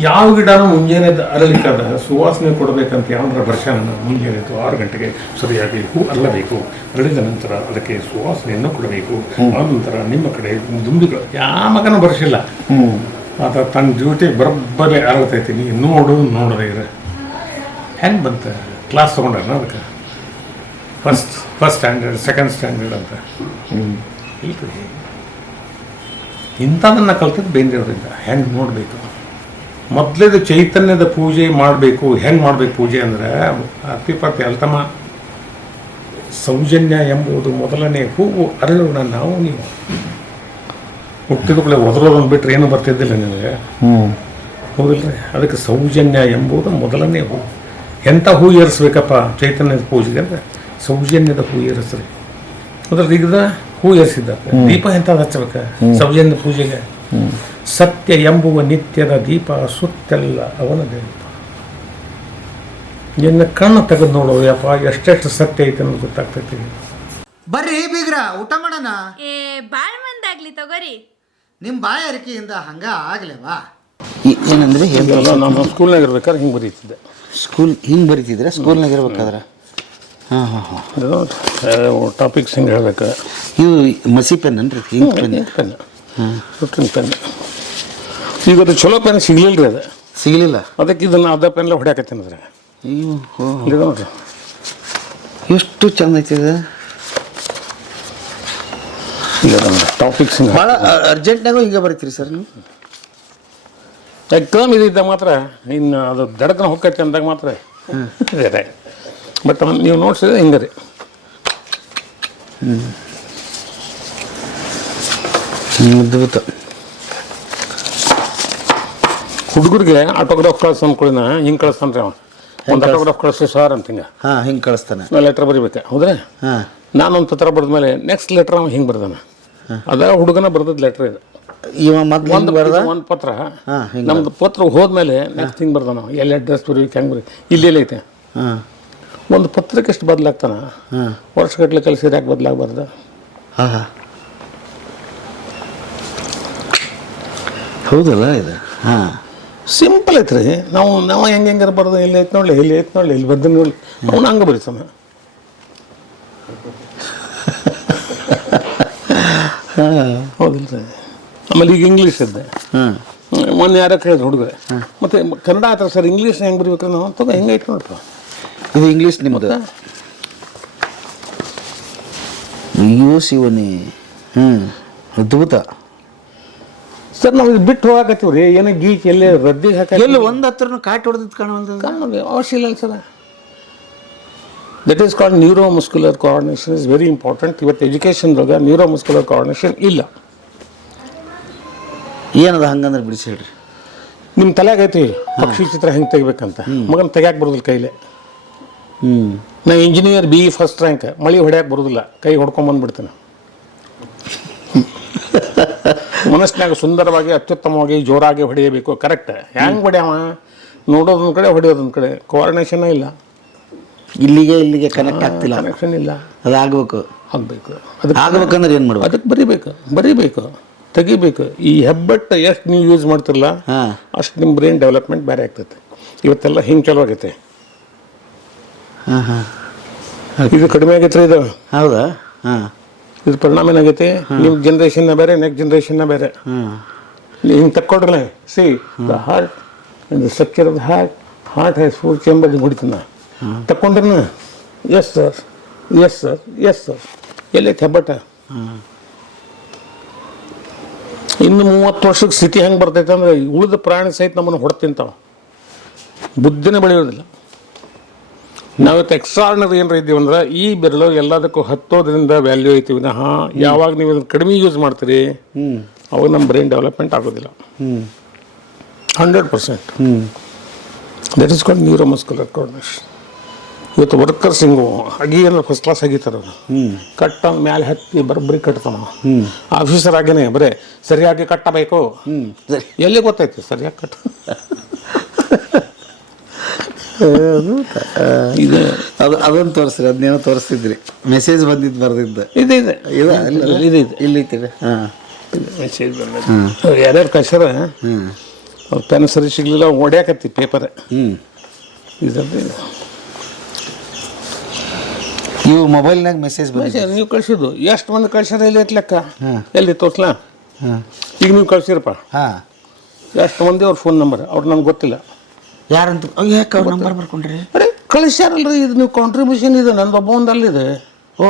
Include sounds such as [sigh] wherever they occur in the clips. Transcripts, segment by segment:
ಯಾವ ಗಿಡನೂ ಮುಂಜಾನೆ ಅರಳಿಕಾದ ಸುವಾಸನೆ ಕೊಡಬೇಕಂತ ಯಾವನರ ವರ್ಷನ ಮುಂಜಾನೆ ಅಥವಾ ಆರು ಗಂಟೆಗೆ ಸರಿಯಾಗಿ ಹೂ ಅಲ್ಲಬೇಕು ಅರಳಿದ ನಂತರ ಅದಕ್ಕೆ ಸುವಾಸನೆಯನ್ನು ಕೊಡಬೇಕು. ಆ ನಂತರ ನಿಮ್ಮ ಕಡೆ ದುಂಬಿಗಳು ಯಾವ ಮಗನೂ ಬರ್ಸಿಲ್ಲ. ಆತ ತನ್ನ ಜೊತೆ ಬರಬ್ಬರೇ ಅರಳ್ತೈತಿ. ನೀ ನೋಡು ನೋಡದೆ ಇರ. ಹೆಂಗೆ ಬಂತ? ಕ್ಲಾಸ್ ತೊಗೊಂಡಾನ ಅದಕ್ಕೆ? First first standard second standard ಅಂತ. ಇಲ್ರಿ. ಇಂಥದನ್ನ ಕಲ್ತದ್ದು ಬೇಂದ್ರೆಯವರಿಂದ. ಹೆಂಗೆ ನೋಡಬೇಕು? ಮೊದಲೇದು ಚೈತನ್ಯದ ಪೂಜೆ ಮಾಡಬೇಕು ಹೆಂಗೆ ಮಾಡಬೇಕು ಪೂಜೆ ಅಂದರೆ ಅತಿಪತಿ ಅಲ್ತಮ. ಸೌಜನ್ಯ ಎಂಬುದು ಮೊದಲನೇ ಹೂವು ಅರಳೋಣ ನಾವು ನೀವು. ಹುಟ್ಟಿದ ಕೂಡ ಒದರೋದನ್ನು ಬಿಟ್ಟರೆ ಏನು ಬರ್ತಿದ್ದಿಲ್ಲ ನಿನಗೆ? ಹೌದಿಲ್ರಿ? ಅದಕ್ಕೆ ಸೌಜನ್ಯ ಎಂಬುದು ಮೊದಲನೇ ಹೂ. ಎಂಥ ಹೂ ಏರಿಸ್ಬೇಕಪ್ಪ ಚೈತನ್ಯದ ಪೂಜೆಗೆ ಅಂದರೆ? ಸೌಜನ್ಯದ ಹೂ ಏರಿಸ್ರಿ. ಅದ್ರಲ್ಲಿ ಈಗ ಹೂ ಏರಿಸಿದ್ದ. ದೀಪ ಎಂಥದ್ದು ಹಚ್ಚಬೇಕು? ಸೌಜನ್ಯದ ಪೂಜೆಗೆ. ಸತ್ಯ ಎಂಬುವ ನಿತ್ಯದ ದೀಪ ಸುತ್ತೆಲ್ಲ ಅವನ ದೀಪ. ನಿನ್ನ ಕಣ್ಣು ತೆಗೆದು ನೋಡು ಯಪ್ಪ ಎಷ್ಟೆಷ್ಟು ಸತ್ಯ ಐತೆ ಅನ್ನೋದು ಗೊತ್ತಾಗ್ತೈತಿ. ಬರ್ರಿ ಬೀಗ್ರ ಊಟ ಮಾಡೋಣ? ಏ ಬಾಳ್ ಮಂದಾಗ್ಲಿ ತಗೋರಿ. ನಿಮ್ಮ ಬಾಯಾರಿಕೆಯಿಂದ ಹಂಗ ಆಗ್ಲೇವಾ? ಏನಂದ್ರೆ ನಮ್ಮ ಸ್ಕೂಲ್ನಾಗ ಇರ್ಬೇಕಾದ್ರೆ ಹಿಂಗೆ ಬರೀತಿದ್ದೆ. ಸ್ಕೂಲ್ ಹಿಂಗೆ ಬರೀತಿದ್ರೆ? ಸ್ಕೂಲ್ನಾಗ ಇರ್ಬೇಕಾದ್ರೆ? ಹಾಂ ಹಾಂ ಹಾಂ. ಟಾಪಿಕ್ಸ್ ಹಿಂಗೆ ಹೇಳ್ಬೇಕು? ಇವು ಮಸಿ ಪೆನ್ ಅನ್ರಿ ಹಿಂಗೆ ಪೆನ್. ಪೆನ್. ಹಾಂ. ಪೆನ್. ಈಗ ಅದು ಚಲೋ ಪೆನ್ ಸಿಗ್ಲಿಲ್ಲ ರೀ ಅದು. ಸಿಗಲಿಲ್ಲ. ಅದಕ್ಕೆ ಇದನ್ನ ಅದ ಪೆನ್ ಹೊಡ್ಯಾಕತ್ತೀನಿ ಅದ್ರ ಅಯ್ಯೋ ಹೋ ಇದು ನೋಡ್ರಿ. ಎಷ್ಟು ಚಂದ ಐತಿ ಇದು. ಈಗ ಟಾಪಿಕ್ಸ್ ಹಿಂಗೆ. ಭಾಳ ಅರ್ಜೆಂಟ್ನಾಗೂ ಹಿಂಗೆ ಬರೀತೀರಿ ಸರ್ ನೀವು? ಎಕ್ದಮ್ ಇದ್ದಾಗ ಮಾತ್ರ ಇನ್ನು ಅದು ದಡಕನ ಹೊಕ್ಕೈತಿ ಅಂದಾಗ ಮಾತ್ರ. ಇದೆ. ಬಟ್ ನೀವು ನೋಡ್ಸಿದ್ರೆ ಹಿಂಗೆ ರೀ. ಅದ್ಭುತ. ಹುಡುಗರಿಗೆ ಆಟೋಗ್ರಾಫ್ ಕಳ್ಸ ಅಂದ್ಕೊಳ್ಳಿನ ಹಿಂಗೆ ಕಳಿಸ್ತಾನ್ರಿ ಅವ. ಒಂದು ಆಟೋಗ್ರಾಫ್ ಕಳಿಸಿ ಸರ್ ಅಂತ ಹಿಂಗೆ ಹಾಂ ಹಿಂಗೆ ಕಳಿಸ್ತಾನೆ. ಲೆಟ್ರ್ ಬರಿಬೇಕು ಹೌದ್ರೆ? ಹಾಂ. ನಾನೊಂದು ಪತ್ರ ಬರೆದ ಮೇಲೆ ನೆಕ್ಸ್ಟ್ ಲೆಟ್ರ್ ಅವ ಹಿಂಗೆ ಬರ್ದಾನ. ಅದ ಹುಡುಗನ ಬರ್ದದ ಲೆಟ್ರ್ ಇದು. ಇವ ಮೊದ್ಲು ಒಂದು ಬರ್ದ? ಒಂದು ಪತ್ರ. ನಮ್ದು ಪತ್ರ ಹೋದ್ಮೇಲೆ ನೆಕ್ಸ್ಟ್ ಹಿಂಗೆ ಬರ್ದಾನ. ಎಲ್ಲಿ ಅಡ್ರೆಸ್ ಬರೀಬೇಕು ಹೆಂಗೆ ಬರೀ ಇಲ್ಲಿ ಎಲ್ಲಿ ಐತೆ? ಹಾಂ. ಒಂದು ಪತ್ರಕ್ಕೆ ಎಷ್ಟು ಬದಲಾಗ್ತಾನ ಹಾಂ. ವರ್ಷಗಟ್ಟಲೆ ಕಲಿಸಿದ್ರೆ ಯಾಕೆ ಬದಲಾಗಬಾರ್ದು ಹಾಂ ಹಾಂ. ಹೌದಲ್ಲ ಇದು? ಹಾಂ. ಸಿಂಪಲ್ ಐತ್ರಿ. ನಾವು ನಾವು ಹೆಂಗೆ ಹೆಂಗಾರ ಬರ್ದು ಇಲ್ಲಿ ಐತೆ ನೋಡಿ ಇಲ್ಲಿ ಐತೆ ನೋಡಿ ಇಲ್ಲಿ ಬರ್ದು ನೋಡ್ಲಿ. ಅವ್ನು ಹಂಗೆ ಬರೀತಾನ ಹೌದಿಲ್ಲ ರೀ ಆಮೇಲೆ ಈಗ ಇಂಗ್ಲೀಷ್ ಇದ್ದೆ. ಹಾಂ. ಮೊನ್ನೆ ಯಾರೋ ಕೇಳಿದ್ರು ಹುಡುಗ ಮತ್ತೆ ಕನ್ನಡ ಆತರ ಸರ್ ಇಂಗ್ಲೀಷ್ ಹೆಂಗೆ ಬರೀಬೇಕು ನಾವು? ಅಂತ ಹೆಂಗೆ ಐತೆ ನೋಡ್ರಿ ಇದು ಇಂಗ್ಲೀಷ್ ನಿಮ್ಮದು. ಅಯ್ಯೋ ಶಿವನಿ. ಹ್ಞೂ ಅದ್ಭುತ. ಸರ್ ನಾವು ಬಿಟ್ಟು ಹೋಗಾಕತ್ತೀವಿ ರೀ ಏನೋ ಗೀಚ್ ಎಲ್ಲಿ ರದ್ದಿ ಹಾಕಿ ಎಲ್ಲಿ ಒಂದು ಹತ್ರನೂ ಕಾಟ್ ಹೊಡೆದಿದ್ದು ಕಾಣುವಂಥದ್ದು ಕಾಣೋದು ಅವಶ್ಯ ಇಲ್ಲ sir. That is called neuromuscular coordination is very important ಇವತ್ತು ಎಜುಕೇಷನ್ದಾಗ ನ್ಯೂರೋ ಮಸ್ಕ್ಯುಲರ್ ಕೋಆರ್ಡಿನೇಷನ್ ಇಲ್ಲ. ಏನದ ಹಂಗಂದ್ರೆ ಬಿಡಿಸಿ ಹೇಳ್ರಿ. ನಿಮ್ಮ ತಲೆಯಾಗೈತಿ ಪಕ್ಷಿ ಚಿತ್ರ ಹೆಂಗೆ ತೆಗಿಬೇಕಂತ. ಮಗನ ತೆಗ್ಯಾಕೆ ಬರೋದಿಲ್ಲ ಕೈಲೇ. ಹ್ಞೂ ನಾ ಇಂಜಿನಿಯರ್ ಬಿ ಫಸ್ಟ್ ರ್ಯಾಂಕ್ ಮಳಿ ಹೊಡ್ಯಾಕೆ ಬರೋದಿಲ್ಲ. ಕೈ ಹೊಡ್ಕೊಂಡ್ ಬಂದ್ಬಿಡ್ತೇನೆ. ಮನಸ್ಸಿನಾಗ ಸುಂದರವಾಗಿ ಅತ್ಯುತ್ತಮವಾಗಿ ಜೋರಾಗಿ ಹೊಡೆಯಬೇಕು. ಕರೆಕ್ಟ್ ಹೆಂಗೆ ಹೊಡ್ಯಾವ ನೋಡೋದೊಂದು ಕಡೆ ಹೊಡೆಯೋದೊಂದು ಕಡೆ. ಕೋಆರ್ಡಿನೇಷನ್ ಇಲ್ಲ. ಇಲ್ಲಿಗೆ ಇಲ್ಲಿಗೆ ಕನೆಕ್ಟ್ ಆಗ್ತಿಲ್ಲ. ಕನೆಕ್ಷನ್ ಇಲ್ಲ. ಅದಾಗಬೇಕು. ಆಗಬೇಕು. ಅದಕ್ಕೆ ಆಗಬೇಕಂದ್ರೆ ಏನು ಮಾಡ್ಬೇಕು? ಅದಕ್ಕೆ ಬರಿಬೇಕು. ಬರಿಬೇಕು. ತೆಗಿಬೇಕು. ಈ ಹೆಬ್ಬಟ್ಟು ಎಷ್ಟು ನೀವು ಯೂಸ್ ಮಾಡ್ತಿರಲ್ಲ ಹಾಂ. ಅಷ್ಟು ನಿಮ್ಮ ಬ್ರೈನ್ ಡೆವಲಪ್ಮೆಂಟ್ ಬೇರೆ ಆಗ್ತೈತೆ. ಇವತ್ತೆಲ್ಲ ಹಿಂಗೆ ಚಲೋ ಆಗೈತೆ ಹಾಂ ಹಾಂ. ಇದು ಕಡಿಮೆ ಆಗೈತೆ ರೀ ಇದು. ಹೌದಾ? ಹಾಂ. ಇದ್ರ ಪರಿಣಾಮ ಏನಾಗೈತಿ? ನಿಮ್ಮ ಜನ್ರೇಷನ್ನ ಬೇರೆ ನೆಕ್ಸ್ಟ್ ಜನ್ರೇಷನ್ನ ಬೇರೆ. ಹಿಂಗೆ ತಕ್ಕೊಡ್ರಲ್ಲ see the heart the structure of the heart heart has four chamber ಹೊಡಿತೀನ ತಕ್ಕೊಂಡ್ರನ yes sir yes sir yes sir ಎಲ್ಲೈತೆ ಹೆಬ್ಬಟ್ಟ ಇನ್ನು ಮೂವತ್ತು ವರ್ಷಕ್ಕೆ ಸ್ಥಿತಿ ಹೆಂಗೆ ಬರ್ತೈತೆ ಅಂದ್ರೆ ಉಳಿದ ಪ್ರಾಣಿ ಸಹಿತ ನಮ್ಮನ್ನು ಹೊಡೆತಿಂತಾವ ಬುದ್ಧಿನೇ ಬೆಳೆಯೋದಿಲ್ಲ. ನಾವಿತ್ತು ಎಕ್ಸ್ಟ್ರಾರ್ನರಿ ಏನಾರ ಇದ್ದೀವಿ ಅಂದ್ರೆ ಈ ಬೆರಳು ಎಲ್ಲದಕ್ಕೂ ಹತ್ತೋದ್ರಿಂದ ವ್ಯಾಲ್ಯೂ ಐತಿ. ವಿನಃ ಯಾವಾಗ ನೀವು ಇದನ್ನು ಕಡಿಮೆ ಯೂಸ್ ಮಾಡ್ತೀರಿ ಅವಾಗ ನಮ್ಮ ಬ್ರೈನ್ ಡೆವಲಪ್ಮೆಂಟ್ ಆಗೋದಿಲ್ಲ. Hundred percent that is called neuromuscular coordination ಇವತ್ತು ವರ್ಕರ್ಸ್ ಹಿಂಗು ಅಗಿ ಅಂದ್ರೆ ಫಸ್ಟ್ ಕ್ಲಾಸ್ ಆಗಿತ್ತಾರ ಕಟ್ಟ ಮ್ಯಾಲೆ ಹತ್ತಿ ಬರ್ಬರಿ ಕಟ್ತಾನ. ಆಫೀಸರ್ ಆಗೇನೆ ಬರೇ ಸರಿಯಾಗಿ ಕಟ್ಟಬೇಕು. ಎಲ್ಲಿ ಗೊತ್ತೈತಿ ಸರಿಯಾಗಿ ಕಟ್ಟ? [laughs] ಇದು ಅದು ಅದನ್ನು ತೋರಿಸ್ರಿ ಅದನ್ನೇನೋ ತೋರಿಸ್ತಿದ್ರಿ. ಮೆಸೇಜ್ ಬಂದಿದ್ದು ಬರ್ದಿದ್ದ. ಇದೆ ಇದೆ. ಇದು ಇಲ್ಲಿ ಐತಿರಿ ಹಾಂ. ಮೆಸೇಜ್ ಬಂದ ಯಾರ್ಯಾರು ಕಳ್ಸ್ಯಾರ? ಅವ್ರ ಪೆನ್ ಸರಿ ಸಿಗ್ಲಿಲ್ಲ ಓಡ್ಯಾಕತ್ತಿ ಪೇಪರ್ ಹ್ಞೂ ಇದ್ರದ್ದು ನೀವು ಮೊಬೈಲ್ನಾಗ ಮೆಸೇಜ್ ಬಂದಿದೆ. ನೀವು ಕಳ್ಸಿದ್ದು. ಎಷ್ಟು ಮಂದಿ ಕಳ್ಸ್ಯಾರ ಇಲ್ಲಿ ಲೆಕ್ಕ? ಹಾಂ. ಎಲ್ಲಿ ತೋರ್ಸ್ಲಾ? ಹಾಂ. ಈಗ ನೀವು ಕಳ್ಸಿರಪ್ಪ? ಹಾಂ. ಎಷ್ಟು ಮಂದಿ ಅವ್ರ ಫೋನ್ ನಂಬರ್ ಅವ್ರು ನಂಗೆ ಗೊತ್ತಿಲ್ಲ. ಯಾರಂತ ಅಯ್ಯೋ, ಯಾಕೆ ಅವ್ರ ನಂಬರ್ ಬರ್ಕೊಂಡ್ರಿ? ಅರೆ ಕಳಿಸ್ಯಾರಲ್ರಿ ಇದು ನೀವು ಕಾಂಟ್ರಿಬ್ಯೂಷನ್ ಇದೆ ನಂದು ಒಬ್ಬ ಒಂದಲ್ಲಿದೆ. ಓ.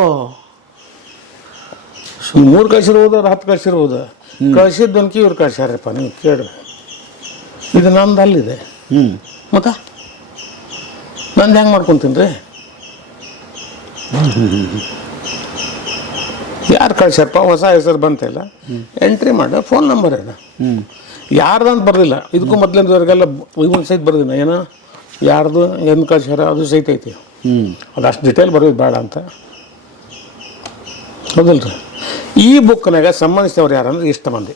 ಮೂರು ಕಳ್ಸಿರ್ಬೋದು ಅವ್ರು ಹತ್ತು ಕಳ್ಸಿರ್ಬೋದು. ಕಳ್ಸಿದ್ದು ಅನ್ಕಿ ಇವ್ರು ಕಳ್ಸ್ಯಾರಪ್ಪ ನೀವು ಕೇಳ್ರಿ. ಇದು ನಂದು ಅಲ್ಲಿದೆ ಹ್ಞೂ ಮತ್ತ? ನಂದು ಹೆಂಗೆ ಮಾಡ್ಕೊತೀನಿ ರೀ ಯಾರು ಕಳ್ಸ್ಯಾರಪ್ಪ? ಹೊಸ ಹೆಸರು ಬಂತಿಲ್ಲ ಎಂಟ್ರಿ ಮಾಡ ಫೋನ್ ನಂಬರ್ ಏನ ಹ್ಞೂ ಯಾರ್ದಂತ ಬರ್ದಿಲ್ಲ. ಇದಕ್ಕೂ ಮೊದಲಿನವರೆಗೆಲ್ಲ ಇವನ್ ಸಹಿತ ಬರ್ದಿಲ್ಲ ಏನೋ? ಯಾರ್ದು ಏನು ಕಳ್ಸ್ಯಾರ ಅದು ಸಹಿತ ಐತಿ. ಹ್ಞೂ ಅದು ಅಷ್ಟು ಡಿಟೇಲ್ ಬರೋದು ಬೇಡ ಅಂತ. ಹೌದಲ್ರಿ? ಈ ಬುಕ್ನಾಗ ಸಂಬಂಧಿಸಿದವ್ರು ಯಾರಂದ್ರೆ ಇಷ್ಟ ಮಂದಿ.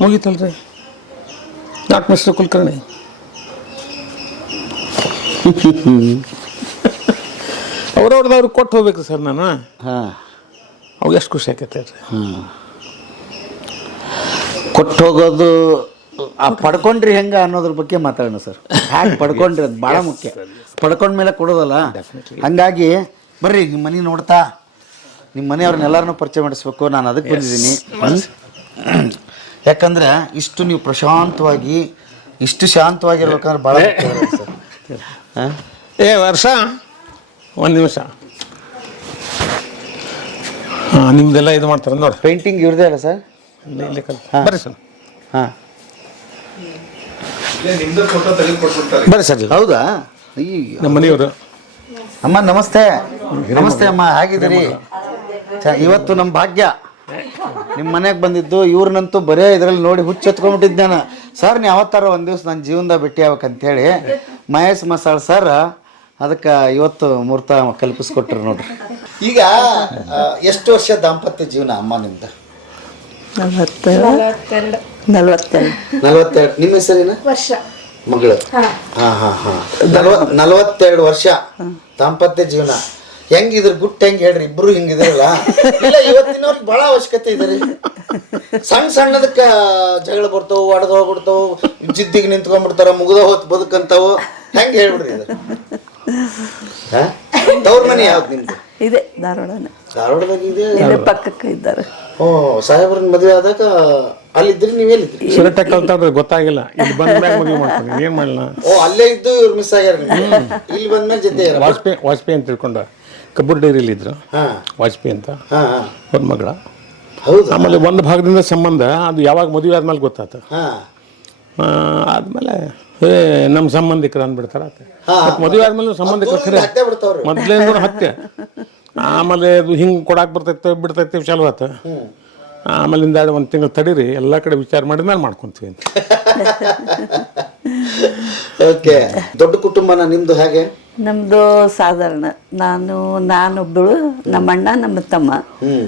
ಮುಗೀತಲ್ರಿ? Not mister Kulkarni. [laughs] ಅವ್ರವ್ರದವ್ರು ಕೊಟ್ಟು ಹೋಗ್ಬೇಕು ಸರ್ ನಾನು. ಹಾಂ. ಅವಾಗ ಎಷ್ಟು ಖುಷಿ ಆಕೈತೆ ರೀ ಹಾಂ. ಕೊಟ್ಟು ಹೋಗೋದು ಆ ಪಡ್ಕೊಂಡ್ರಿ ಹೆಂಗ ಅನ್ನೋದ್ರ ಬಗ್ಗೆ ಮಾತಾಡೋಣ ಸರ್. ಹ್ಯಾಕ್ ಪಡ್ಕೊಂಡ್ರಿ ಅದು ಭಾಳ ಮುಖ್ಯ. ಪಡ್ಕೊಂಡ ಮೇಲೆ ಕೊಡೋದಲ್ಲ? ಹಂಗಾಗಿ ಬರ್ರಿ ನಿಮ್ಮ ಮನೆ ನೋಡ್ತಾ. ನಿಮ್ಮ ಮನೆಯವ್ರನ್ನೆಲ್ಲರನ್ನೂ ಪರಿಚಯ ಮಾಡಿಸ್ಬೇಕು. ನಾನು ಅದಕ್ಕೆ ಬಂದಿದ್ದೀನಿ. ಯಾಕಂದ್ರೆ ಇಷ್ಟು ನೀವು ಪ್ರಶಾಂತವಾಗಿ ಇಷ್ಟು ಶಾಂತವಾಗಿರ್ಬೇಕಂದ್ರೆ ಭಾಳ ಏ ವರ್ಷ? ಒಂದು ನಿಮಿಷ. ನಿಮ್ದೆಲ್ಲ ಇದು ಮಾಡ್ತಾರೆ ನೋಡಿ. ಪೇಂಟಿಂಗ್ ಇವ್ರದೇ ಅಲ್ಲ ಸರ್. ಇಲ್ಲಿ ಇಲ್ಲಿ ಕಲ್ ಹಾ. ಬರ್ರಿ ಸರ್. ಹಾಂ. ಬರ್ರಿ ಸರ್. ಹೌದಾ? ಅಯ್ಯೋ ನಮ್ಮ ಮನೆಯವರು. ಅಮ್ಮ ನಮಸ್ತೆ. ನಮಸ್ತೆ ಅಮ್ಮ ಹೇಗಿದ್ದೀರಿ? ಚ- ಇವತ್ತು ನಮ್ಮ ಭಾಗ್ಯ. ನಿಮ್ಮ ಮನೆಗೆ ಬಂದಿದ್ದು ಇವ್ರನ್ನಂತೂ ಬರೇ ಇದರಲ್ಲಿ ನೋಡಿ ಹುಚ್ಚೆತ್ಕೊಂಡ್ಬಿಟ್ಟಿದ್ದೆ ನಾನು ಸರ್ ನೀವು ಯಾವತ್ತಾರ ಒಂದು ದಿವಸ ನನ್ನ ಜೀವನದಾಗ ಭೇಟಿ ಆಗ್ಬೇಕಂತೇಳಿ ಮಹೇಶ್ ಮಸಾಳ್ ಸರ್ ಅದಕ್ಕೆ ಇವತ್ತು ಮುಹೂರ್ತ ಕಲ್ಪಿಸ್ಕೊಟ್ರು ನೋಡ್ರಿ. ಈಗ ಎಷ್ಟು ವರ್ಷ ದಾಂಪತ್ಯ ಜೀವನ ಅಮ್ಮ ನಿಮ್ದು? ನಲವತ್ತೆರಡು. ನಲವತ್ತೆರಡು. ನಿಮ್ಮ ಹೆಸರಿನ? ವರ್ಷ. ಮಗಳು. ಹಾ. ಹಾ ಹಾ ನಲ್ವತ್ ನಲವತ್ತೆರಡು ವರ್ಷ. ದಾಂಪತ್ಯ ಜೀವನ. ಹೆಂಗ್ ಇದ್ರ ಗುಟ್ ಹೆಂಗ್ ಹೇಳ್ರಿ ಇಬ್ರು ಹಿಂಗಿದ್ರಲ್ಲ ಇಲ್ಲ ಇವತ್ತಿನವ್ರಿಗೆ ಬಹಳ ಅವಶ್ಯಕತೆ ಇದೆ ರೀ. ಸಣ್ಣ ಸಣ್ಣದಕ್ಕ ಜಗಳ ಬರ್ತಾವ ಒಡೆದ ಹೋಗ್ಬಿಡ್ತಾವು ಜಿದ್ದಿಗೆ ನಿಂತ್ಕೊಂಡ್ಬಿಡ್ತಾರ ಮುಗ್ದ ಹೋತ್ ಬದುಕಂತಾವ. ಹೆಂಗ್ ಹೇಳ್ಬಿಡ್ರಿ ಇದು? ತವ್ರ ಮನೆ ಯಾವ್ದು ನಿಮ್ದು? ಇದೆ ಧಾರವಾಡನೇ. ಧಾರವಾಡದಾಗ ಇದೆ? ಇಲ್ಲೇ ಪಕ್ಕಕ್ಕೆ ಇದ್ದಾರೆ. ಓ ಸಾಹೇಬ್ರನ್ನ ಮದುವೆ ಆದಾಗ ಅಲ್ಲಿದ್ರಿ ನೀವೆಲ್ಲಿದ್ರಿ ಸಿರಟೆ ಅಂತ ಗೊತ್ತಾಗಿಲ್ಲ. ಇಲ್ಲಿ ಬಂದ ಮ್ಯಾಗ ಮದುವೆ ಮಾಡ್ತೀನಿ ಏನು ಮಾಡಲ್ಲ ಓ ಅಲ್ಲೇ ಇದ್ದು ಇವ್ರು ಮಿಸ್ ಆಗ್ಯಾರ ನಿಮ್ಗೆ. ಇಲ್ಲಿ ಬಂದ್ಮೇಲೆ ಜೊತೆ ಇರ ವಾಜಪೇಯಿ ವಾಜಪೇಯಿ ಅಂತ ತಿಳ್ಕೊಂಡ. ಕಬ್ಬೂರ್ ಡೈರಿಲಿ ಇದ್ರು. ಹಾ. ವಾಜಪೇಯಿ ಅಂತ. ಹಾ ಹಾ. ಒಂದು ಮಗಳ. ಹೌದು? ಆಮೇಲೆ ಒಂದು ಭಾಗದಿಂದ ಸಂಬಂಧ ಅದು ಯಾವಾಗ ಮದುವೆ ಆದ್ಮೇಲೆ ಗೊತ್ತಾಯ್ತು ಹಾ. ಆ, ಆದ್ಮೇಲೆ ಏ ನಮ್ಮ ಸಂಬಂಧಿಕರು ಅಂದ್ಬಿಡ್ತಾರೆ ಹಾ. ಮದುವೆ ಆದ್ಮೇಲೆ ಸಂಬಂಧಿಕರು ಖರೆ ಮೊದ್ಲೇನು ಹತ್ಯೆ ಆಮೇಲೆ ಅದು ಹಿಂಗೆ ಕೊಡಾಕ್ ಬರ್ತೈತೆ ಬಿಡ್ತೈತೆ ಚಾಲು ಆತ ಆಮೇಲೆ ಹಿಂದಾಡಿ ಒಂದು ತಿಂಗಳು ತಡೀರಿ ಎಲ್ಲ ಕಡೆ ವಿಚಾರ ಮಾಡಿದ್ಮೇಲೆ ಮಾಡ್ಕೊಂತೀವಿ ಅಂತ. [laughs] ಓಕೆ ದೊಡ್ಡ ಕುಟುಂಬನ ನಿಮ್ದು ಹೇಗೆ? ನಮ್ಮದು ಸಾಧಾರಣ. ನಾನು ನಾನೊಬ್ಬಳು ನಮ್ಮ ಅಣ್ಣ ನಮ್ಮ ತಮ್ಮ. ಹ್ಮ್.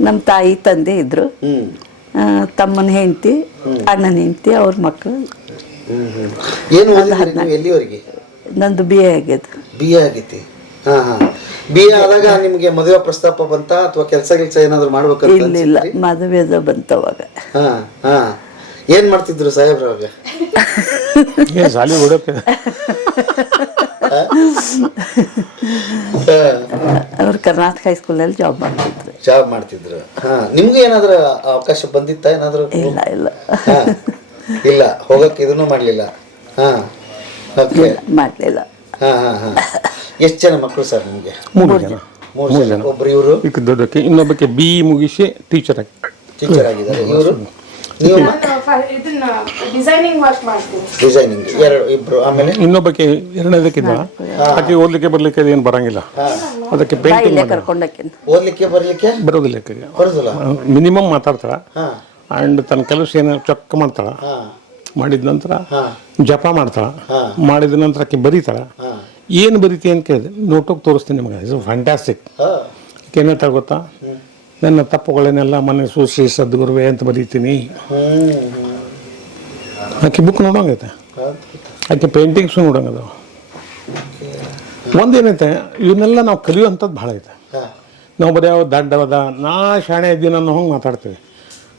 ನಮ್ಮ ತಾಯಿ ತಂದೆ ಇದ್ರು. ಹ್ಮ್. ತಮ್ಮನ ಹೆಂಡತಿ ಅಣ್ಣನ ಹೆಂಡತಿ ಅವ್ರ ಮಕ್ಕಳು ಏನು ಓದಿದ್ರಿ ನೀವು ಎಲ್ಲಿವರೆಗೆ? ನಂದು ಬಿ ಎ ಆಗ್ಯದ ಬಿ ಎ ಆಗೈತಿ ಹಾ ಹಾ. ಬಿ ಎ ಆದಾಗ ನಿಮಗೆ ಮದುವೆ ಪ್ರಸ್ತಾಪ ಬಂತ ಅಥವಾ ಕೆಲಸ ಕೆಲಸ ಏನಾದ್ರು ಮಾಡ್ಬೇಕಂತ ಇಲ್ಲ ಇಲ್ಲ. ಅನ್ಸಿತ್ರಿ? ಮದುವೆದ ಬಂತವಾಗ ಹಾ ಹಾ. ಏನ್ ಮಾಡ್ತಿದ್ರು ಸಾಹೇಬ್ರ ಅವಾಗ? ಏನು ಸಾಲಿ ಹುಡುಕ ಅವ್ರು ಕರ್ನಾಟಕ ಹೈಸ್ಕೂಲಲ್ಲಿ ಜಾಬ್ ಮಾಡ್ತಿದ್ರು. ಜಾಬ್ ಮಾಡ್ತಿದ್ರು. ಹಾ. ನಿಮ್ಗೆ ಏನಾದ್ರು ಅವಕಾಶ ಬಂದಿತ್ತ ಏನಾದ್ರು? ಇಲ್ಲ ಇಲ್ಲ. ಹಾ. ಇಲ್ಲ ಹೋಗಕ್ಕೆ ಇದನ್ನು ಮಾಡಲಿಲ್ಲ. ಹಾ ಓಕೆ ಮಾಡಲಿಲ್ಲ. ಹಾ ಹಾ ಹಾ. ಎಷ್ಟು ಜನ ಮಕ್ಕಳು ಸರ್ ನಿಮಗೆ? ಮೂರು ಜನ. ಮೂರು ಜನ. ಒಬ್ರು ಇವರು? ಈಗ ದೊಡ್ಡಕ್ಕೆ ಇನ್ನೊಬ್ಬಕ್ಕೆ ಬಿ ಮುಗಿಸಿ ಟೀಚರ್ ಆಗಿ. ಟೀಚರ್ ಆಗಿದ್ದಾರೆ. ಇವರು? ನೀವು? ಇದನ್ನ ಡಿಸೈನಿಂಗ್ ವರ್ಕ್ ಮಾಡ್ತೀನಿ ಡಿಸೈನಿಂಗ್ ಎರಡು ಇಬ್ರು. ಆಮೇಲೆ? ಇನ್ನೊಬ್ಬಕ್ಕೆ ಎರಡನೇದಕ್ಕೆ ಆಕೆ ಓದ್ಲಿಕ್ಕೆ ಬರ್ಲಿಕ್ಕೆ ಏನು ಬರಂಗಿಲ್ಲ. ಅದಕ್ಕೆ ಪೇಂಟಿಂಗ್ ಓದ್ಲಿಕ್ಕೆ ಬರ್ಲಿಕ್ಕೆ? ಬರೋದಿಲ್ಲ ಬರೋದಿಲ್ಲ. ಮಿನಿಮಮ್ ಮಾತಾಡ್ತಾಳ. ಹಾ. ಆ್ಯಂಡ್ ತನ್ನ ಕೆಲಸ ಏನು ಚೊಕ್ಕ ಮಾಡ್ತಾಳ. ಮಾಡಿದ ನಂತರ ಜಪ ಮಾಡ್ತಾಳ. ಮಾಡಿದ ನಂತರ ಆಕೆ ಬರೀತಾಳ. ಏನು ಬರೀತಿ ಅಂತ ಕೇಳಿದೆ. ನೋಟೋಗಿ ತೋರಿಸ್ತೀನಿ ನಿಮಗೆ. ಇಸ್ ಫ್ಯಾಂಟಾಸ್ಟಿಕ್ ಹಾ. ಏನ್ ಹೇಳ್ತಾಳೆ ಗೊತ್ತಾ? ನನ್ನ ತಪ್ಪುಗಳನ್ನೆಲ್ಲ ಮನೆ ಸೂಸಿ ಸದ್ಗುರುವೆ ಅಂತ ಬರೀತೀನಿ. ಆಕೆ ಬುಕ್ ನೋಡೋಂಗೈತೆ. ಆಕೆ ಪೇಂಟಿಂಗ್ಸು ನೋಡೋಂಗದಾವ ಒಂದೇನೈತೆ ಇವನ್ನೆಲ್ಲ ನಾವು ಕಲಿಯುವಂಥದ್ದು ಭಾಳ ಐತೆ. ನಾವು ಬರೀ ದಡ್ಡವದ ನಾ ಶಾಣೆ ಇದ್ದೀನಿ ಅನ್ನೋ ಹಂಗೆ ಮಾತಾಡ್ತೀವಿ.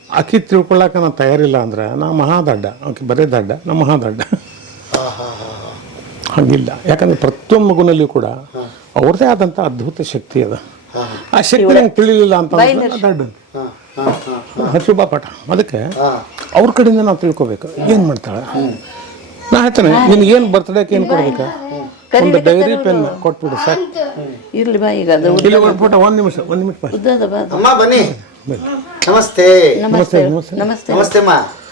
ಆಕಿ ತಿಳ್ಕೊಳ್ಳಾಕ ನಾನು ತಯಾರಿಲ್ಲ ಅಂದ್ರೆ ನಾ ಮಹಾದಡ್ಡ ಆಕೆ ಬರೇ ದಡ್ಡ ನಾ ಮಹಾದಡ್ಡ. ಹಂಗಿಲ್ಲ. ಯಾಕಂದ್ರೆ ಪ್ರತಿಯೊಂದು ಮಗುನಲ್ಲಿ ಕೂಡ ಅವ್ರದ್ದೇ ಆದಂಥ ಅದ್ಭುತ ಶಕ್ತಿ ಅದ. ಆ ಶಕ್ತಿ ನಂಗೆ ತಿಳಿಲಿಲ್ಲ ಅಂತ ದಡ್ಡ ಹಾಂ ಹಾಂ ಹಾಂ ಹಸಿಬಾ ಪಾಠ ಅದಕ್ಕೆ ಅವ್ರ ಕಡೆಯಿಂದ ನಾವು ತಿಳ್ಕೊಬೇಕು. ಏನು ಮಾಡ್ತಾಳೆ? ನಾ ಹೇಳ್ತೇನೆ ನಿನ್ಗೆ ಏನು ಬರ್ತಡೇಕ್ ಏನು ಕೊಡ್ಬೇಕು? ಒಂದು ಡೈರಿ ಪೆನ್ ಕೊಟ್ಬಿಡು ಸರ್ ಇರ್ಲಿ ಬಾ ಈಗ ಒಂದು ನಿಮಿಷ ಒಂದು ನಿಮಿಷ ಬನ್ನಿ. ನಮಸ್ತೆ. ನಮಸ್ತೆ. ನಮಸ್ತೆ. ನಮಸ್ತೆ. ಅಮ್ಮ.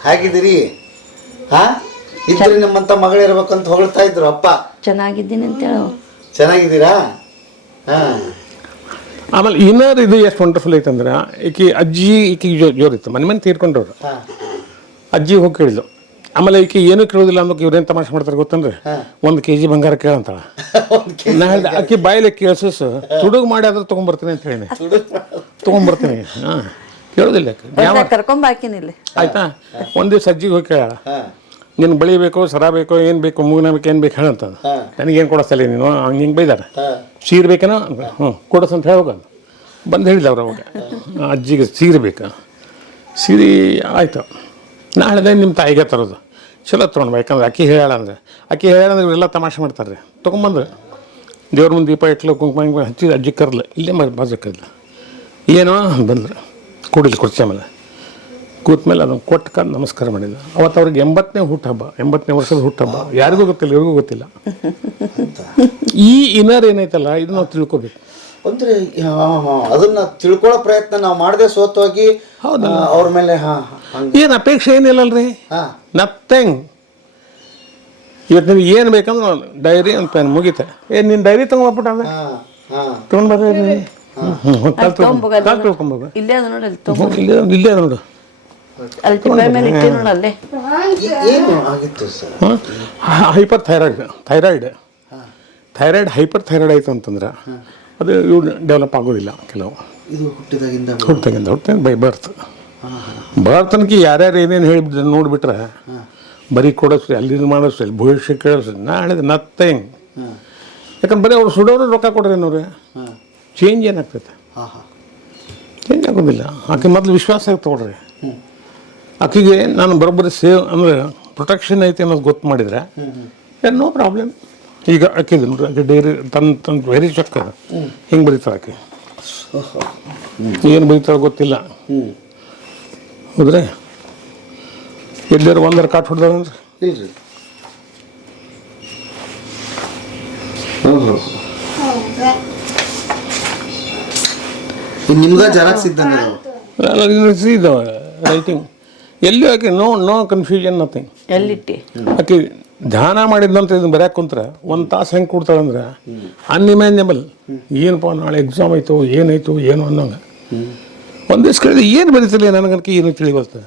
ಹೇಗಿದ್ದೀರಿ? ಹಾ? ಇದ್ರಿ ನಿಮ್ಮಂತ ಮಗಳಿರ್ಬೇಕಂತ ಹೊಗಳ್ತಾ ಇದ್ರು ಅಪ್ಪ. ಚೆನ್ನಾಗಿದ್ದೀನಿ ಅಂತ ಹೇಳು. ಚೆನ್ನಾಗಿದ್ದೀರಾ? ಹಾ. ಆಮೇಲೆ ಇನ್ನರ್ ಇದು ಎಷ್ಟು ವಂಡರ್ಫುಲ್ ಐತಂದ್ರೆ ಈಕಿ ಅಜ್ಜಿ ಈಕಿ ಜೋ- ಜೋರಿತ್ತು. ಮನೆ ಮನೆ ತೀರ್ಕೊಂಡವ್ರು. ಹಾ. ಅಜ್ಜಿ ಹೋಗಿ ಕೇಳಿದ್ಲು. ಆಮೇಲೆ ಈಕೆ ಏನೂ ಕೇಳೋದಿಲ್ಲ ಅಂದಕ್ಕೆ ಇವ್ರೇನು ತಮಾಷೆ ಮಾಡ್ತಾರೆ ಗೊತ್ತಂದ್ರೆ ಒಂದು ಕೆ ಜಿ ಬಂಗಾರ ಕೇಳಂತಾಳ ನಾ ಹೇಳ್ದೆ ಅಕ್ಕಿ ಬಾಯಿಲೆ ಕೇಳಿಸು ತುಡುಗು ಮಾಡಿ ಆದ್ರೆ ತೊಗೊಂಬರ್ತೀನಿ ಅಂತ ಹೇಳಿ. ತೊಗೊಂಬರ್ತೀನಿ. ಹಾಂ. ಕೇಳೋದಿಲ್ಲ ಆಕಿ. ಯಾವ ಆಯ್ತಾ? ಒಂದು ದಿವಸ ಅಜ್ಜಿಗೆ ಹೋಗಿ ಕೇಳ ಹಾ. ನಿನ್ ಬಳಿ ಬೇಕು ಸರ ಬೇಕು ಏನು ಬೇಕು ಮೂಗಿನ ಬೇಕು ಏನು ಬೇಕು ಹೇಳಂತ. ನನಗೇನು ಕೊಡಿಸ್ತಲ್ಲ ನೀನು? ಹಂಗೆ ಹಿಂಗೆ ಬೈದಾರೆ. ಸೀರೆ ಬೇಕೇನೋ? ಹ್ಞೂ ಕೊಡಸ್ ಅಂತ ಹೇಳ್ಬೇಕು ಬಂದು ಹೇಳಿದ ಅವ್ರು ಅವಾಗ. ಆ, ಅಜ್ಜಿಗೆ ಸೀರೆ ಬೇಕಾ? ಸೀರೆ ಆಯಿತು. ನಾ ಹೇಳಿದೆ ನಿಮ್ಮ ತಾಯಿಗೆ ತರೋದು. ಚಲೋ ತೊಗೊಂಡು ಯಾಕಂದ್ರೆ ಅಕ್ಕಿ ಹೇಳಂದ್ರೆ ಅಕ್ಕಿ ಹೇಳ ಅಂದ್ರೆ ಇವರೆಲ್ಲ ತಮಾಷೆ ಮಾಡ್ತಾರೆ ತೊಗೊಂಬಂದ್ರೆ. ದೇವ್ರ ಮುಂದೆ ದೀಪ ಇಟ್ಲು ಕುಂಕುಮ ಹಚ್ಚಿ ಅಜ್ಜಿ ಕರ್ಲ ಇಲ್ಲೇ ಮಾಡಿ ಬಾಜು ಕರ್ಲ ಏನೋ ಬಂದ್ರೆ. ಕೂಡಿಲ್ಲ ಕುರ್ಚಿ ಆಮೇಲೆ. ಕೂತ್ಮೇಲೆ ಅದನ್ನು ಕೊಟ್ಟು ನಮಸ್ಕಾರ ಮಾಡಿದ ಅವತ್ತು ಅವ್ರಿಗೆ ಎಂಬತ್ತನೇ ಹುಟ್ಟುಹಬ್ಬ ಎಂಬತ್ತನೇ ವರ್ಷದ ಹುಟ್ಟುಹಬ್ಬ ಯಾರಿಗೂ ಗೊತ್ತಿಲ್ಲ ಇವ್ರಿಗೂ ಗೊತ್ತಿಲ್ಲ. ಈ ಇನರ್ ಏನೈತಲ್ಲ ಇದು ನಾವು ತಿಳ್ಕೊಬೇಕು. ಅಂದ್ರೆ ಅದನ್ನ ತಿಳ್ಕೊಳ್ಳೋ ಪ್ರಯತ್ನ ನಾವು ಮಾಡದೆ ಸೋತೋಗಿ ಆ, ಅವ್ರ ಮೇಲೆ ಹಾ. ಏನು ಅಪೇಕ್ಷೆ ಏನಿಲ್ಲಲ್ರಿ? ಹಾ. ನಥಿಂಗ್ ಇವತ್ತು ನಿಮ್ಗೆ ಏನು ಬೇಕಂದ್ರೆ ಡೈರಿ ಅಂತ ಪೆನ್ ಮುಗಿತೆ. ಏ ನಿನ್ನ ಡೈರಿ ತಗೊಂಡ್ಬಿಟ್ಟ ಅದ ತಗೊಂಡ್ ಬರ್ರಿ ಇಲ್ಲೇ ಅದು ನೋಡಿ ಇಲ್ಲೇ ಅದ ನೋಡು. Hyper thyroid thyroid thyroid hyper thyroid ಆಯಿತು ಅಂತಂದ್ರೆ ಅದು ಇವು ಡೆವಲಪ್ ಆಗೋದಿಲ್ಲ ಕೆಲವು. ಹುಟ್ಟಿದಾಗಿಂದ ಹುಟ್ಟಿದಾಗಿಂದ ಹುಟ್ಟಿದ ಬೈ ಬರ್ತ್ ಬರ್ತನಕ್ಕೆ ಯಾರ್ಯಾರು ಏನೇನು ಹೇಳಿಬಿಟ್ರೆ ನೋಡಿಬಿಟ್ರೆ ಬರೀ ಕೊಡಸ್ರಿ ಅಲ್ಲಿ ಮಾಡಿಸ್ರಿ ಅಲ್ಲಿ ಭವಿಷ್ಯ ಕೇಳಿಸ್ರಿ ನಾ ಹೇಳಿದೆ ನಥಿಂಗ್ ಯಾಕಂದ್ರೆ ಬರೀ ಅವ್ರು ಸುಡೋರು ರೊಕ್ಕ ಕೊಡ್ರಿ ಅನ್ನೋರು ಚೇಂಜ್ ಏನಾಗ್ತೈತೆ? ಚೇಂಜ್ ಆಗೋದಿಲ್ಲ. ಆಕೆ ಮೊದಲು ವಿಶ್ವಾಸ ತೊಗೊಳ್ರಿ ಆಕೆಗೆ ನಾನು ಬರೋಬ್ಬರಿ ಸೇವ್ ಅಂದರೆ ಪ್ರೊಟೆಕ್ಷನ್ ಐತೆ ಅನ್ನೋದು ಗೊತ್ತು ಮಾಡಿದರೆ ನೋ ಪ್ರಾಬ್ಲಮ್ ಈಗ ಆಕಿದೆ ನೋಡ್ರಿ ಆಕೆ ಡೈರಿ ತನ್ನ ತನ್ನ ವೆರಿ ಚೊಕ್ಕ ಹಿಂಗೆ ಬರೀತಾಳೆ ಆಕೆ? ಏನು ಬರೀತಾಳೆ ಗೊತ್ತಿಲ್ಲ. ಹೌದ್ರಿ? ಎಲ್ಲರೂ ಒಂದರ ಕಾಟ್ ಹೊಡೆದ್ರೆ ಇಲ್ರಿ. ನಿಮ್ಗ ಜೆರಾಕ್ಸ್ ಇದ್ದಂಗೆ. ಇದು ರೈಟಿಂಗ್ ಎಲ್ಲಿ ಆಕೆ ನೋ ನೋ ಕನ್ಫ್ಯೂಷನ್ ನಥಿಂಗ್ ಎಲ್ಲಿಟ್ಟಿ? ಆಕೆ ಧ್ಯಾನ ಮಾಡಿದ್ನಂತ ಇದನ್ನ ಬರ್ಯಾಕ ಕುಂತ್ರ ಒಂದು ತಾಸು ಹೆಂಗೆ ಕೊಡ್ತಾಳೆ ಅಂದ್ರೆ ಅನ್ಇಮ್ಯಾಜಿನಬಲ್ ಏನಪ್ಪ ನಾಳೆ ಎಕ್ಸಾಮ್ ಆಯ್ತು ಏನಾಯ್ತು ಏನು ಅನ್ನೋಂಗೆ. ಒಂದು ದಿವಸ ಕೇಳಿದ್ರೆ ಏನು ಬರೀತಿಲ್ಲ ನನಗನ್ಕೆ ಏನು ತಿಳಿವಲ್ತು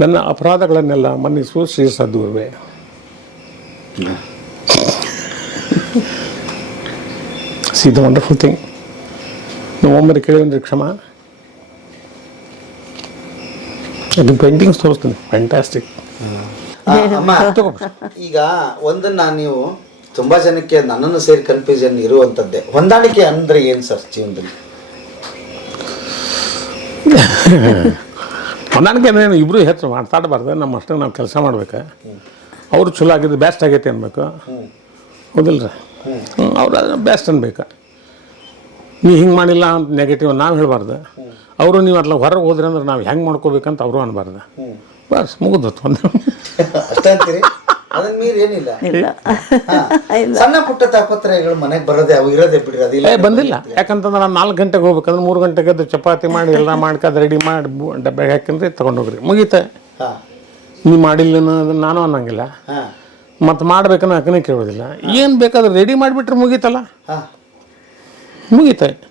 ನನ್ನ ಅಪರಾಧಗಳನ್ನೆಲ್ಲ ಮನ್ನಿಸುವ ಶ್ರೇಯಸ್ಸಾದುವೆ ಸಿ ದ ವಂಡರ್ಫುಲ್ ಥಿಂಗ್ ನೀವು ಒಮ್ಮೆ ಕೇಳಿದ್ರೆ ಕ್ಷಮ. ಅದು ಪೇಂಟಿಂಗ್ಸ್ ತೋರಿಸ್ತೀನಿ. ಫ್ಯಾಂಟಾಸ್ಟಿಕ್ ಈಗ ಒಂದನ್ನ ನೀವು ತುಂಬಾ ಜನಕ್ಕೆ ನನ್ನನ್ನು ಸೇರಿ ಕನ್ಫ್ಯೂಷನ್ ಇರುವಂತದ್ದೇ. ಹೊಂದಾಣಿಕೆ ಅಂದ್ರೆ ಏನ್ ಸರ್ ಜೀವನದಲ್ಲಿ? ಹೊಂದಾಣಿಕೆ ಅಂದ್ರೆ ಇಬ್ಬರು ಹೆಚ್ಚು ಮಾತಾಡಬಾರ್ದು ನಮ್ಮ ಅಷ್ಟೇ ನಾವು ಕೆಲಸ ಮಾಡ್ಬೇಕು. ಅವರು ಚಲೋ ಆಗಿದ್ದು ಬೆಸ್ಟ್ ಆಗೈತೆ ಅನ್ಬೇಕು. ಹೌದಿಲ್ಲ ರೀ ಅವ್ರು ಬೆಸ್ಟ್ ಅನ್ಬೇಕು. ನೀ ಹಿಂಗೆ ಮಾಡಿಲ್ಲ ಅಂತ ನೆಗೆಟಿವ್ ನಾವು ಹೇಳಬಾರ್ದು. ಅವರು ನೀವು ಅಟ್ಲ ಹೊರಗೆ ಹೋದ್ರೆ ಅಂದ್ರೆ ನಾವು ಹೆಂಗೆ ಮಾಡ್ಕೋಬೇಕಂತ ಅವರು ಅನ್ಬಾರ್ದು. ಬಸ್ ಮುಗಿದತ್ತು ಒಂದು [laughs] ಅಷ್ಟೇ ಅದನ್ನ ಮೀರಿ ಏನಿಲ್ಲ. ಇಲ್ಲ. ಹಾ. [laughs] ಸಣ್ಣ ಪುಟ್ಟ ತಾಪತ್ರಯಗಳು ಮನೆಗೆ ಬರೋದೇ ಅವು ಇರೋದೇ ಬಿಡ್ರಿ ಅದಿಲ್ಲ ಏ ಬಂದಿಲ್ಲ. ಯಾಕಂತಂದ್ರೆ ನಾನು ನಾಲ್ಕು ಗಂಟೆಗೆ ಹೋಗ್ಬೇಕಂದ್ರೆ ಮೂರು ಗಂಟೆಗೆ ಅದು ಚಪಾತಿ ಮಾಡಿ ಎಲ್ಲ ಮಾಡ್ಕೊಂಡು ರೆಡಿ ಮಾಡಿ ಡಬ್ಬೆ ಡಬ್ಯಾಗ ಹಾಕಿಂದ್ರೆ ತೊಗೊಂಡೋಗ್ರಿ ಮುಗೀತೆ. ನೀ ನೀವು ಮಾಡಿಲ್ಲ ಅನ್ನೋದನ್ನ ನಾನು ಅನ್ನಂಗಿಲ್ಲ. ಹಾ. ಮತ್ತು ಮಾಡ್ಬೇಕನ್ನೋ ಅಕ್ಕನೇ ಕೇಳೋದಿಲ್ಲ. ಏನು ಬೇಕಾದ್ರೆ ರೆಡಿ ಮಾಡಿಬಿಟ್ರೆ ಮುಗೀತಲ್ಲ? ಹಾ. ಮುಗೀತೆ.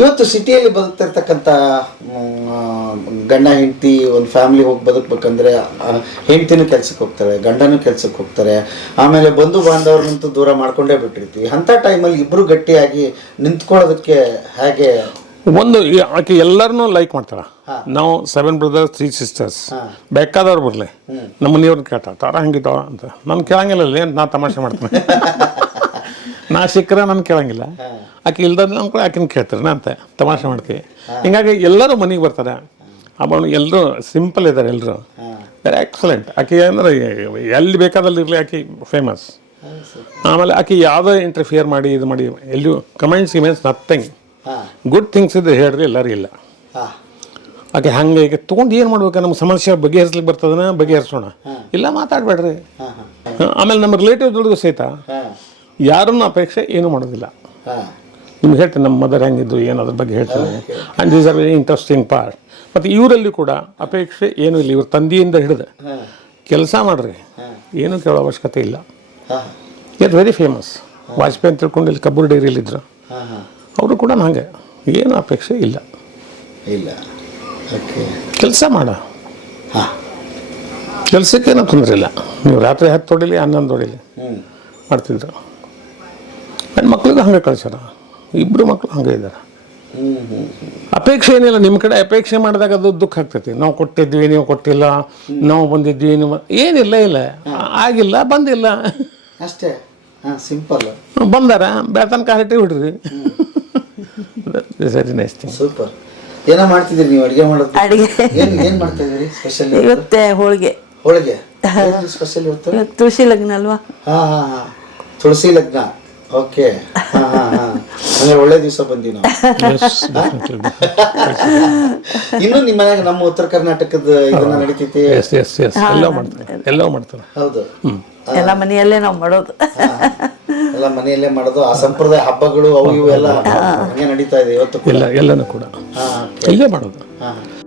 ಇವತ್ತು ಸಿಟಿಯಲ್ಲಿ ಬದುಕ್ತಿರ್ತಕ್ಕಂಥ ಗಂಡ ಹೆಂಡತಿ ಒಂದು ಫ್ಯಾಮಿಲಿ ಹೋಗಿ ಬದುಕ್ಬೇಕಂದ್ರೆ ಹೆಂಡ್ತಿನೂ ಕೆಲ್ಸಕ್ಕೆ ಹೋಗ್ತಾರೆ ಗಂಡನೂ ಕೆಲ್ಸಕ್ಕೆ ಹೋಗ್ತಾರೆ. ಆಮೇಲೆ ಬಂಧು ಬಾಂಧವ್ರನ್ನಂತೂ ದೂರ ಮಾಡ್ಕೊಂಡೇ ಬಿಟ್ಟಿರ್ತೀವಿ. ಅಂಥ ಟೈಮಲ್ಲಿ ಇಬ್ಬರು ಗಟ್ಟಿಯಾಗಿ ನಿಂತ್ಕೊಳ್ಳೋದಕ್ಕೆ ಹೇಗೆ? ಒಂದು ಆಕೆ ಎಲ್ಲರನ್ನೂ ಲೈಕ್ ಮಾಡ್ತಾರೆ ನಾವು ಸೆವೆನ್ ಬ್ರದರ್ಸ್ ತ್ರೀ ಸಿಸ್ಟರ್ಸ್ ಬೇಕಾದವ್ರು ಬರಲಿ. ನಮ್ಮ ನೀವ್ರನ್ನ ಕೇಳ್ತಾರೆ ತಾರ ಹಂಗಿದ್ದಾವ ಅಂತ. ನಾನು ಕೇಳಂಗಿಲ್ಲ ಏನು ನಾ ತಮಾಷೆ ಮಾಡ್ತೀನಿ? [laughs] ನಾ ಸಿಕ್ಕರೆ ನಾನು ಕೇಳಂಗಿಲ್ಲ. ಆಕೆ ಇಲ್ದ ಕೂಡ ಆಕಿನ ಕೇಳ್ತಾರೆ. ನಾ ಅಂತ ತಮಾಷೆ ಮಾಡ್ತೀವಿ. ಹಿಂಗಾಗಿ ಎಲ್ಲರೂ ಮನೆಗೆ ಬರ್ತಾರೆ. ಆಮೇಲೆ ಎಲ್ಲರೂ ಸಿಂಪಲ್ ಇದ್ದಾರೆ ಎಲ್ಲರೂ ವೆರಿ ಎಕ್ಸಲೆಂಟ್ ಆಕೆ ಅಂದ್ರೆ ಎಲ್ಲಿ ಬೇಕಾದಲ್ಲಿ ಇರಲಿ ಆಕೆ ಫೇಮಸ್ ಆಮೇಲೆ ಆಕೆ ಯಾವುದೇ ಇಂಟರ್ಫಿಯರ್ ಮಾಡಿ ಇದು ಮಾಡಿ ಎಲ್ಲೂ ಕಮೆಂಟ್ಸ್ ಗಿಮೆಂಟ್ಸ್ ನಥಿಂಗ್ ಗುಡ್ ಥಿಂಗ್ಸ್ ಇದ್ರೆ ಹೇಳ್ರಿ ಎಲ್ಲರೂ ಇಲ್ಲ. ಆಕೆ ಹಂಗೆ ಈಗ ತೊಗೊಂಡು ಏನು ಮಾಡ್ಬೇಕು? ನಮ್ಮ ಸಮಸ್ಯೆ ಬಗೆಹರಿಸ್ಲಿಕ್ಕೆ ಬರ್ತದನ ಬಗೆಹರಿಸೋಣ. ಇಲ್ಲ ಮಾತಾಡಬೇಡ್ರಿ. ಆಮೇಲೆ ನಮ್ಮ ರಿಲೇಟಿವ್ದೊಳಗೂ ಸಹಿತ ಯಾರನ್ನ ಅಪೇಕ್ಷೆ ಏನೂ ಮಾಡೋದಿಲ್ಲ. ನಿಮ್ಗೆ ಹೇಳ್ತೇನೆ ನಮ್ಮ ಮದರ್ ಹೆಂಗಿದ್ದು ಏನು ಅದ್ರ ಬಗ್ಗೆ ಹೇಳ್ತೀನಿ. And these are very interesting part ಮತ್ತು ಇವರಲ್ಲಿ ಕೂಡ ಅಪೇಕ್ಷೆ ಏನೂ ಇಲ್ಲ. ಇವ್ರ ತಂದೆಯಿಂದ ಹಿಡಿದು ಕೆಲಸ ಮಾಡ್ರಿ. ಏನೂ ಕೇಳೋ ಅವಶ್ಯಕತೆ ಇಲ್ಲ. ಇಟ್ ವೆರಿ ಫೇಮಸ್ ವಾಜಪೇಯಿ ಅಂತ ತಿಳ್ಕೊಂಡು ಇಲ್ಲಿ ಕಬ್ಬುರ್ ಡೈರಿಯಲ್ಲಿದ್ದರು ಅವರು ಕೂಡ ಹಾಗೆ. ಏನು ಅಪೇಕ್ಷೆ ಇಲ್ಲ. ಇಲ್ಲ. ಓಕೆ. ಕೆಲಸ ಮಾಡ. ಹಾಂ. ಕೆಲಸಕ್ಕೇನೂ ತೊಂದರೆ ಇಲ್ಲ. ನೀವು ರಾತ್ರಿ ಹತ್ತು ಹೊಡಿಲಿ ಹನ್ನೊಂದು ಹೊಡಿಲಿ ಮಾಡ್ತಿದ್ರು. ನನ್ನ ಮಕ್ಳಿಗೂ ಹಂಗೆ ಕಳ್ಸ್ಯಾರ. ಇಬ್ಬರು ಮಕ್ಕಳು ಹಂಗೆ ಇದ್ದಾರೆ ಅಪೇಕ್ಷೆ ಏನಿಲ್ಲ ನಿಮ್ಮ ಕಡೆ ಅಪೇಕ್ಷೆ ಮಾಡಿದಾಗ ಅದು ದುಃಖ ಆಗ್ತೈತಿ. ನಾವು ಕೊಟ್ಟಿದ್ವಿ ನೀವು ಕೊಟ್ಟಿಲ್ಲ ನಾವು ಬಂದಿದ್ವಿ ನೀವು ಏನಿಲ್ಲ ಇಲ್ಲ. ಆಗಿಲ್ಲ ಬಂದಿಲ್ಲ. ಅಷ್ಟೇ. ಹಾಂ ಸಿಂಪಲ್. ಬಂದಾರ. ಬೇತನಕ ಹರಟಿ ಬಿಡ್ರಿ ಸರಿ ನೈಸ್ ಥಿಂಗ್ ಸೂಪರ್. ಏನೋ ಮಾಡ್ತಿದ್ದೀರಿ ನೀವು ಅಡುಗೆ ಮಾಡೋದು? ಅಡುಗೆ. ಏನು ಏನು ಮಾಡ್ತಾ ಇದ್ದೀರಿ ಸ್ಪೆಷಲ್ ಇವತ್ತೆ? ಹೋಳಿಗೆ. ಹೋಳಿಗೆ. ಸ್ಪೆಷಲ್ ಇವತ್ತು? ಇವತ್ತು ತುಳಸಿ ಲಗ್ನ ಅಲ್ವಾ? ಹಾಂ ಹಾಂ ಹಾಂ. ತುಳಸಿ ಲಗ್ನ. ಓಕೆ. ಹಾ ಹಾಂ ಹಾಂ. ಅಂದರೆ ಒಳ್ಳೆ ದಿವಸ ಬಂದಿ ನಾವು. [laughs] ಇನ್ನು ನಿಮ್ಮ ಮನೆಯಾಗ ನಮ್ಮ ಉತ್ತರ ಕರ್ನಾಟಕದ ಇದನ್ನ ನಡೀತೈತಿ? ಎಸ್ ಎಸ್ ಎಸ್ ಎಲ್ಲ ಮಾಡ್ತಾರೆ. ಎಲ್ಲ ಮಾಡ್ತಾರೆ. ಹೌದು. ಎಲ್ಲ ಮನೆಯಲ್ಲೇ ನಾವು ಮಾಡೋದು. ಎಲ್ಲ ಮನೆಯಲ್ಲೇ ಮಾಡೋದು. ಆ ಸಂಪ್ರದಾಯ ಹಬ್ಬಗಳು ಅವು ಇವು ಎಲ್ಲ ಹಂಗೆ ನಡೀತಾ ಇದೆ ಇವತ್ತು ಎಲ್ಲ ಎಲ್ಲನೂ ಕೂಡ. ಹಾಂ ಇಲ್ಲೇ ಮಾಡೋದು. ಹಾಂ.